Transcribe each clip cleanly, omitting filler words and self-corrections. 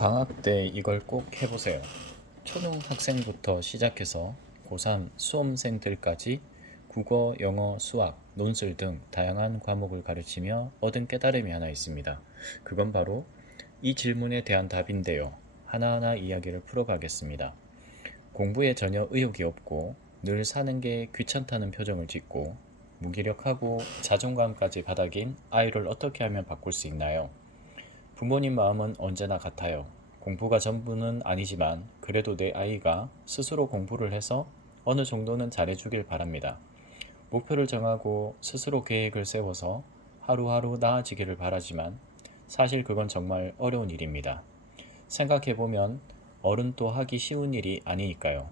방학 때 이걸 꼭 해보세요. 초등학생부터 시작해서 고3 수험생들까지 국어, 영어, 수학, 논술 등 다양한 과목을 가르치며 얻은 깨달음이 하나 있습니다. 그건 바로 이 질문에 대한 답인데요. 하나하나 이야기를 풀어가겠습니다. 공부에 전혀 의욕이 없고 늘 사는 게 귀찮다는 표정을 짓고 무기력하고 자존감까지 바닥인 아이를 어떻게 하면 바꿀 수 있나요? 부모님 마음은 언제나 같아요. 공부가 전부는 아니지만 그래도 내 아이가 스스로 공부를 해서 어느 정도는 잘해주길 바랍니다. 목표를 정하고 스스로 계획을 세워서 하루하루 나아지기를 바라지만 사실 그건 정말 어려운 일입니다. 생각해보면 어른도 하기 쉬운 일이 아니니까요.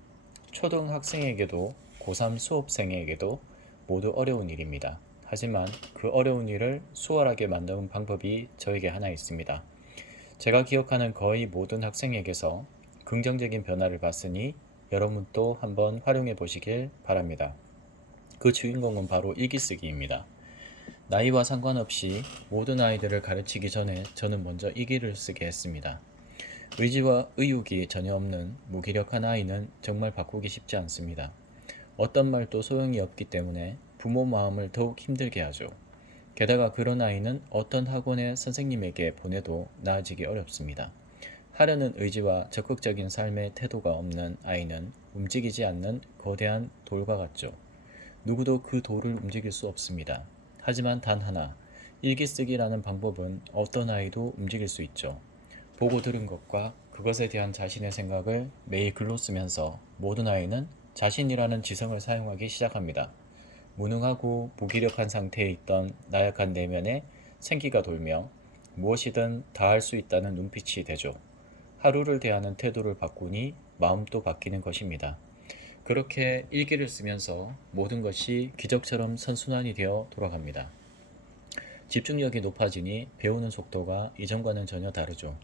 초등학생에게도 고3 수업생에게도 모두 어려운 일입니다. 하지만 그 어려운 일을 수월하게 만드는 방법이 저에게 하나 있습니다. 제가 기억하는 거의 모든 학생에게서 긍정적인 변화를 봤으니 여러분도 한번 활용해 보시길 바랍니다. 그 주인공은 바로 일기쓰기입니다. 나이와 상관없이 모든 아이들을 가르치기 전에 저는 먼저 일기를 쓰게 했습니다. 의지와 의욕이 전혀 없는 무기력한 아이는 정말 바꾸기 쉽지 않습니다. 어떤 말도 소용이 없기 때문에 부모 마음을 더욱 힘들게 하죠. 게다가 그런 아이는 어떤 학원의 선생님에게 보내도 나아지기 어렵습니다. 하려는 의지와 적극적인 삶의 태도가 없는 아이는 움직이지 않는 거대한 돌과 같죠. 누구도 그 돌을 움직일 수 없습니다. 하지만 단 하나, 일기 쓰기라는 방법은 어떤 아이도 움직일 수 있죠. 보고 들은 것과 그것에 대한 자신의 생각을 매일 글로 쓰면서 모든 아이는 자신이라는 지성을 사용하기 시작합니다. 무능하고 무기력한 상태에 있던 나약한 내면에 생기가 돌며 무엇이든 다 할 수 있다는 눈빛이 되죠. 하루를 대하는 태도를 바꾸니 마음도 바뀌는 것입니다. 그렇게 일기를 쓰면서 모든 것이 기적처럼 선순환이 되어 돌아갑니다. 집중력이 높아지니 배우는 속도가 이전과는 전혀 다르죠.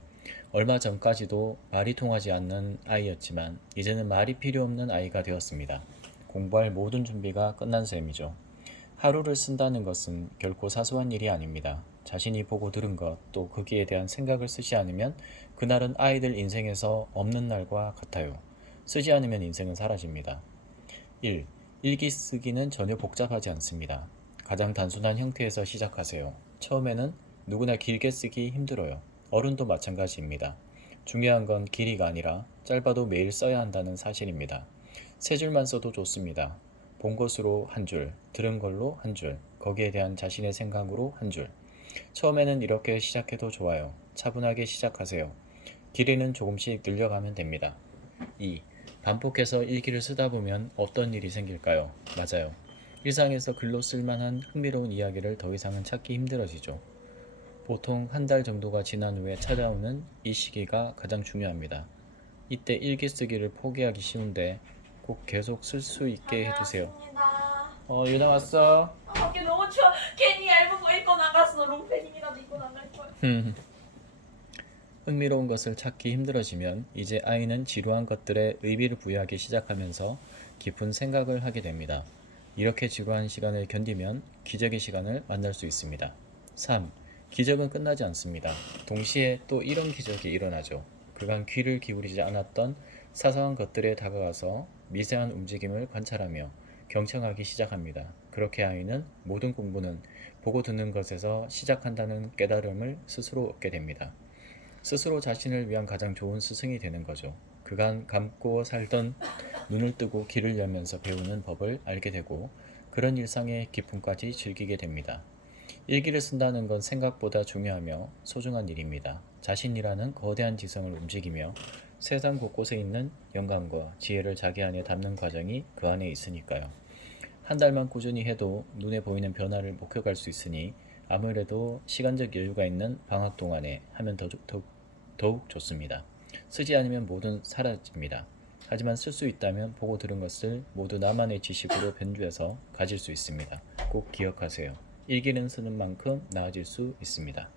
얼마 전까지도 말이 통하지 않는 아이였지만 이제는 말이 필요 없는 아이가 되었습니다. 공부할 모든 준비가 끝난 셈이죠. 하루를 쓴다는 것은 결코 사소한 일이 아닙니다. 자신이 보고 들은 것, 또 거기에 대한 생각을 쓰지 않으면 그날은 아이들 인생에서 없는 날과 같아요. 쓰지 않으면 인생은 사라집니다. 1. 일기 쓰기는 전혀 복잡하지 않습니다. 가장 단순한 형태에서 시작하세요. 처음에는 누구나 길게 쓰기 힘들어요. 어른도 마찬가지입니다. 중요한 건 길이가 아니라 짧아도 매일 써야 한다는 사실입니다. 세 줄만 써도 좋습니다. 본 것으로 한 줄, 들은 걸로 한 줄, 거기에 대한 자신의 생각으로 한 줄. 처음에는 이렇게 시작해도 좋아요. 차분하게 시작하세요. 길이는 조금씩 늘려가면 됩니다. 2. 반복해서 일기를 쓰다 보면 어떤 일이 생길까요? 맞아요. 일상에서 글로 쓸만한 흥미로운 이야기를 더 이상은 찾기 힘들어지죠. 보통 한 달 정도가 지난 후에 찾아오는 이 시기가 가장 중요합니다. 이때 일기 쓰기를 포기하기 쉬운데 꼭 계속 쓸 수 있게 해주세요. 다녀왔습니다. 유나 왔어? 밖에 너무 추워. 괜히 얇은 거 입고 나갔어. 롱팬이라도 입고 나갈 걸. 흥미로운 것을 찾기 힘들어지면 이제 아이는 지루한 것들에 의미를 부여하기 시작하면서 깊은 생각을 하게 됩니다. 이렇게 지루한 시간을 견디면 기적의 시간을 만날 수 있습니다. 3. 기적은 끝나지 않습니다. 동시에 또 이런 기적이 일어나죠. 그간 귀를 기울이지 않았던 사소한 것들에 다가가서 미세한 움직임을 관찰하며 경청하기 시작합니다. 그렇게 아이는 모든 공부는 보고 듣는 것에서 시작한다는 깨달음을 스스로 얻게 됩니다. 스스로 자신을 위한 가장 좋은 스승이 되는 거죠. 그간 감고 살던 눈을 뜨고 귀를 열면서 배우는 법을 알게 되고 그런 일상의 기쁨까지 즐기게 됩니다. 일기를 쓴다는 건 생각보다 중요하며 소중한 일입니다. 자신이라는 거대한 지성을 움직이며 세상 곳곳에 있는 영감과 지혜를 자기 안에 담는 과정이 그 안에 있으니까요. 한 달만 꾸준히 해도 눈에 보이는 변화를 목격할 수 있으니 아무래도 시간적 여유가 있는 방학 동안에 하면 더욱 좋습니다. 쓰지 않으면 모두 사라집니다. 하지만 쓸 수 있다면 보고 들은 것을 모두 나만의 지식으로 변주해서 가질 수 있습니다. 꼭 기억하세요. 일기는 쓰는 만큼 나아질 수 있습니다.